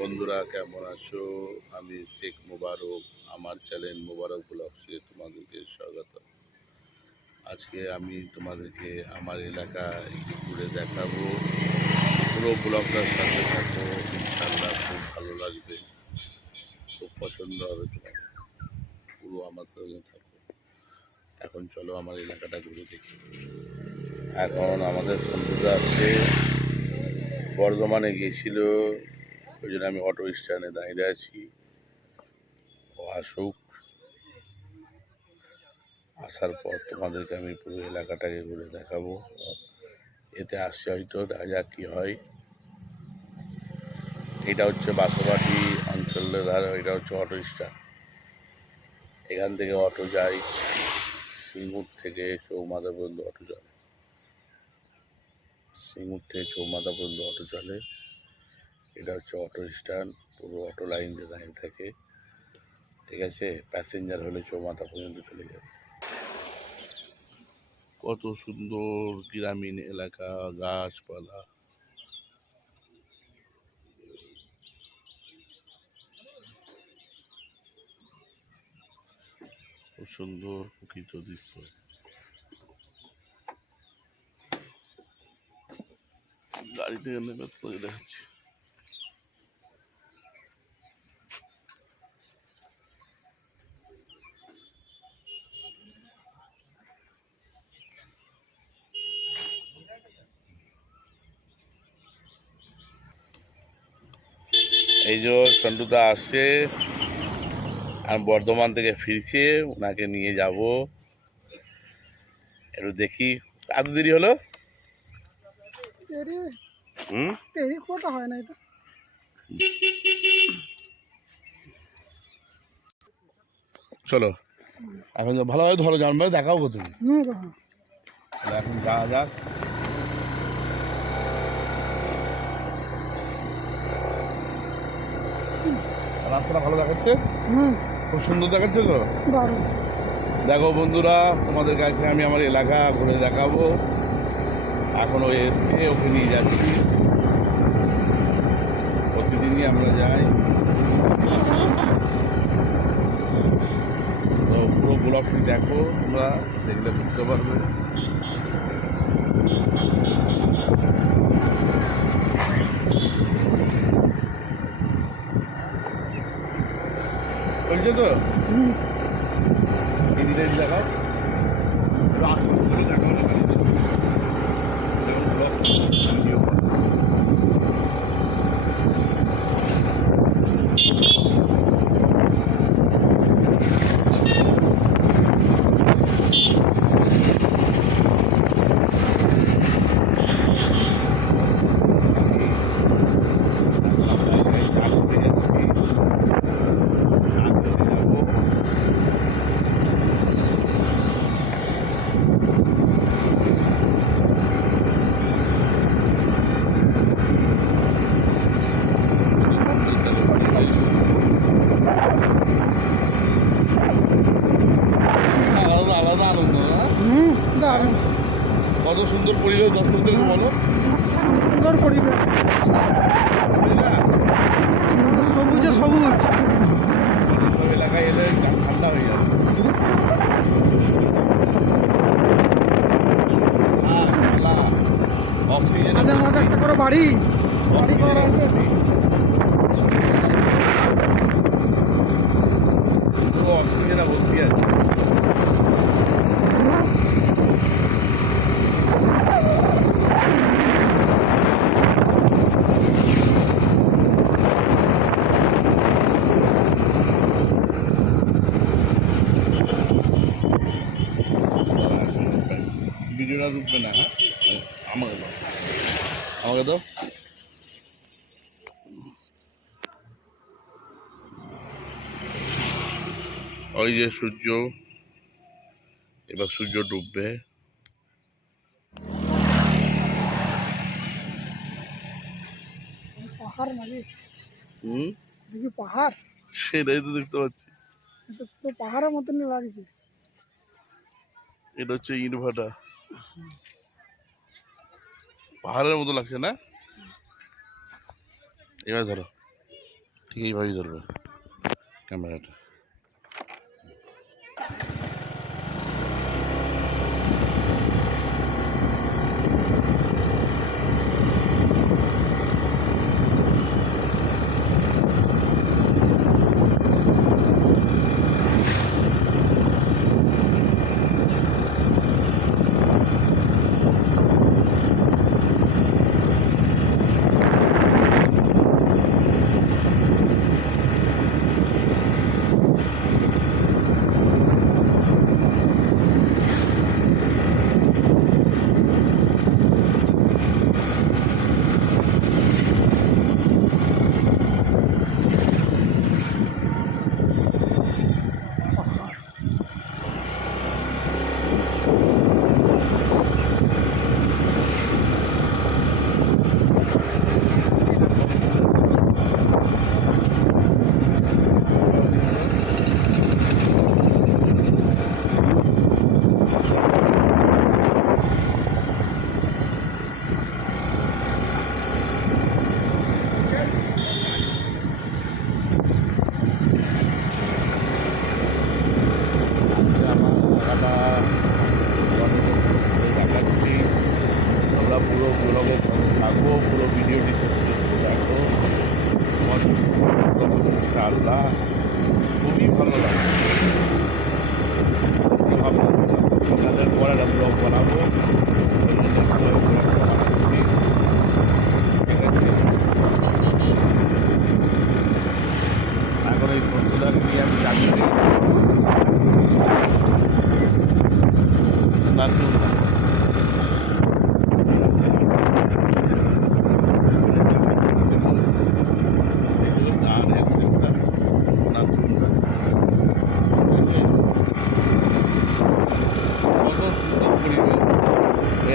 বন্ধুরা কেমন আছো? আমি শেখ মোবারক, আমার চ্যানেল মোবারক ব্লগসে তোমাদেরকে স্বাগত। আজকে আমি তোমাদেরকে আমার এলাকা একটু ঘুরে দেখাবো। পুরো ব্লগটার সাথে থাকো, ইনশাআল্লাহ খুব ভালো লাগবে, খুব পছন্দ হবে তোমাদের। পুরো আমার সঙ্গে থাকো। এখন চলো আমার এলাকাটা ঘুরে দেখি। এখন আমাদের সন্ধ্যা আসছে, বর্ধমানে গিয়েছিল, ওই জন্য আমি অটো স্ট্যান্ডে দাঁড়িয়ে আছি। ও আসুক, আসার পর তোমাদেরকে আমি পুরো এলাকাটাকে ঘুরে দেখাবো। এতে আসছে হয়তো, দেখা যাক কী হয়। এটা হচ্ছে বাসবাটি অঞ্চলের ধারে, এটা হচ্ছে অটো স্ট্যান্ড। এখান থেকে অটো যায় সিঙ্গুর থেকে চৌমাথা পর্যন্ত অটো চলে। সিঙ্গুর থেকে চৌমাথা পর্যন্ত অটো চলে। এটা হচ্ছে অটো স্ট্যান্ড, পুরো অটো লাইন দিয়ে দাঁড়িয়ে থাকে। ঠিক আছে, প্যাসেঞ্জার হলে চৌমাথা পর্যন্ত চলে যাবে। কত সুন্দর গ্রামীণ এলাকা, গাছপালা। খুব সুন্দর প্রকৃত দৃশ্য। গাড়ি থেকে নেমে করে দেখাচ্ছি। এই যে সন্টুদা আসছে, আমি বর্ধমান থেকে ফিরছে, ওনাকে নিয়ে যাব। একটু দেখি এত দেরি হলো। দেরি কটা হয় নাই তো। চলো এখন ভালোভাবে ধরো, জানবে দেখাও কো তুমি। এখন যাওয়া যাক। রাস্তাটা ভালো দেখাচ্ছে, খুব সুন্দর দেখাচ্ছে তো। দেখো বন্ধুরা, তোমাদের কাছে আমি আমার এলাকা ঘুরে দেখাবো। এখনও এসছে, ওকে নিয়ে যাচ্ছি। প্রতিদিনই আমরা যাই, তো পুরো ব্লগটি দেখো, তোমরা দেখলে বুঝতে পারবে। বলছো তো ইংরেজ দেখাও, কত সুন্দর পরিবেশ, দর্শকদেরকে বলো। সুন্দর পরিবেশ, সবুজে সবুজ। এলাকায় এলে ঠান্ডা হয়ে যাবে। অক্সিজেন মাঝে মাঝে একটা করে বাড়ি করা আছে। পুরো অক্সিজেনে ভর্তি আছে। ভিডিওটা ঢুকবে না, হ্যাঁ আমাকে দাও, আমাকে দাও। ওই যে সূর্য, এবার সূর্য ডুববে। পাহাড় নাকি হুম, দেখি পাহাড়, সেটাই তো দেখতে পাচ্ছি। এটা পুরো পাহাড়ের মতনই লাগছে। এটা হচ্ছে ইটভাটা, পাহাড়ের মতো লাগছে না? এবার ধরো, ঠিক এইভাবেই ধরবে ক্যামেরাটা। দেখাচ্ছি, আমরা পুরো ব্লগের সঙ্গে থাকবো, পুরো ভিডিওটি দেখো। ইনশাআল্লাহ খুবই ভালো লাগবে। আপনাদের পরে একটা ব্লগ বানাবো, বানাচ্ছি, ঠিক আছে? এখন এই বন্ধুটাকে নিয়ে আমি যাচ্ছি নাচুন।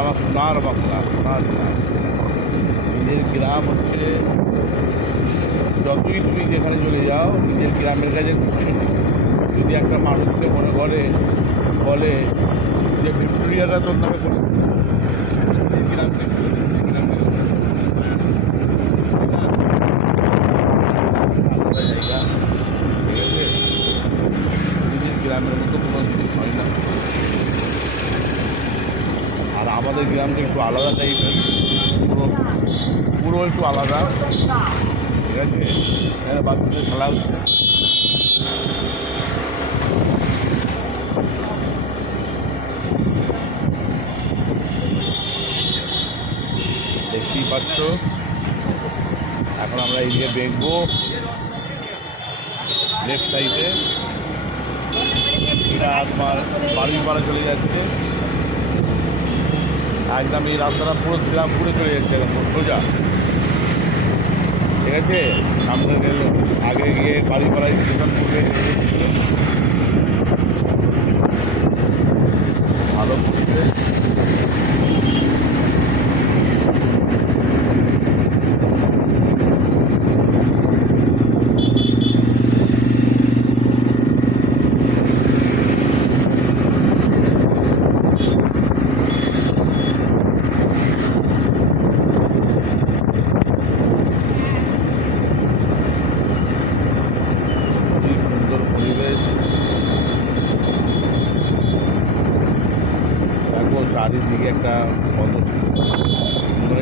আমার সোনার বাংলা, সোনার গ্রাম। নিজের গ্রাম হচ্ছে, যতই তুমি যেখানে চলে যাও নিজের গ্রামের কাছে কিচ্ছু নেই। যদি একটা মানুষকে মনে করে বলে যে ভিক্টোরিয়াটা তোর নামে করে নিজের গ্রাম থেকে, নিজের গ্রাম থেকে আলাদা জায়গা, ঠিক আছে? নিজের গ্রামের মতো কোনো জিনিস হয় না। আর আমাদের গ্রামটা একটু আলাদা টাইপের, পুরো পুরো একটু আলাদা, ঠিক আছে? এখানে বাচ্চাদের খেলা হচ্ছে। দেখতেই পাচ্ছ, এখন আমরা এইদিকে দেখবো লেফট সাইডে, এটা তোমার বাড়িপাড়া চলে যাচ্ছে। একদম এই রাস্তাটা পুরো শ্রীরামপুরে চলে যাচ্ছে, একদম সোজা, ঠিক আছে? সামনে গেলে আগে গিয়ে বাড়িপাড়ায় স্টেশন পড়বে, ভালো করছে।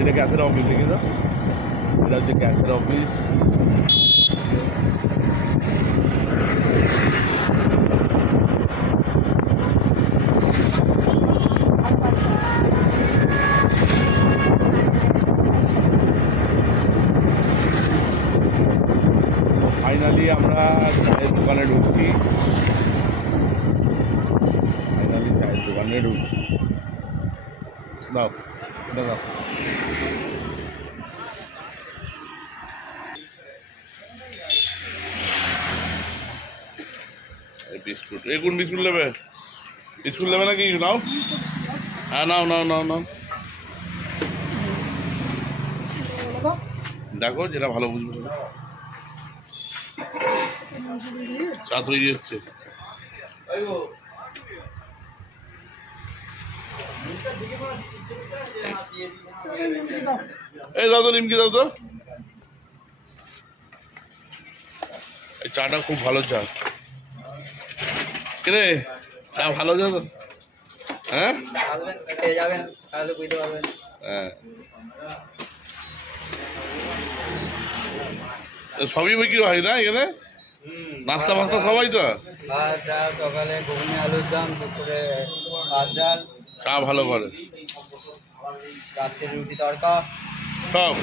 এটা গ্যাসের অফিস দেখি না, এটা হচ্ছে গ্যাসের অফিস। ফাইনালি আমরা চায়ের দোকানে ঢুকছি, দাও এটা দাও। বিস্কুট, এই কোন বিস্কুট নেবে? বিস্কুট নেবে নাকি? নাও, হ্যাঁ নাও নাও নাও নাও, দেখো যেটা ভালো বুঝবে। চা তৈরি হচ্ছে। এই দাও তো নিমকি দাও তো। এই চাটা খুব ভালো চা। কিরে চা ভালো চা তো? হ্যাঁ যাবেন তাহলে বুঝতে পারবেন। হ্যাঁ, সবই বিক্রি হয় না এখানে? নাস্তা ফাস্তা সবাই তো? ভাত ডাল, সকালে ঘুগনি আলুর দম, দুপুরে ভাত ডাল, চা ভালো করে রাত্রে রুটি তড়কা। সব।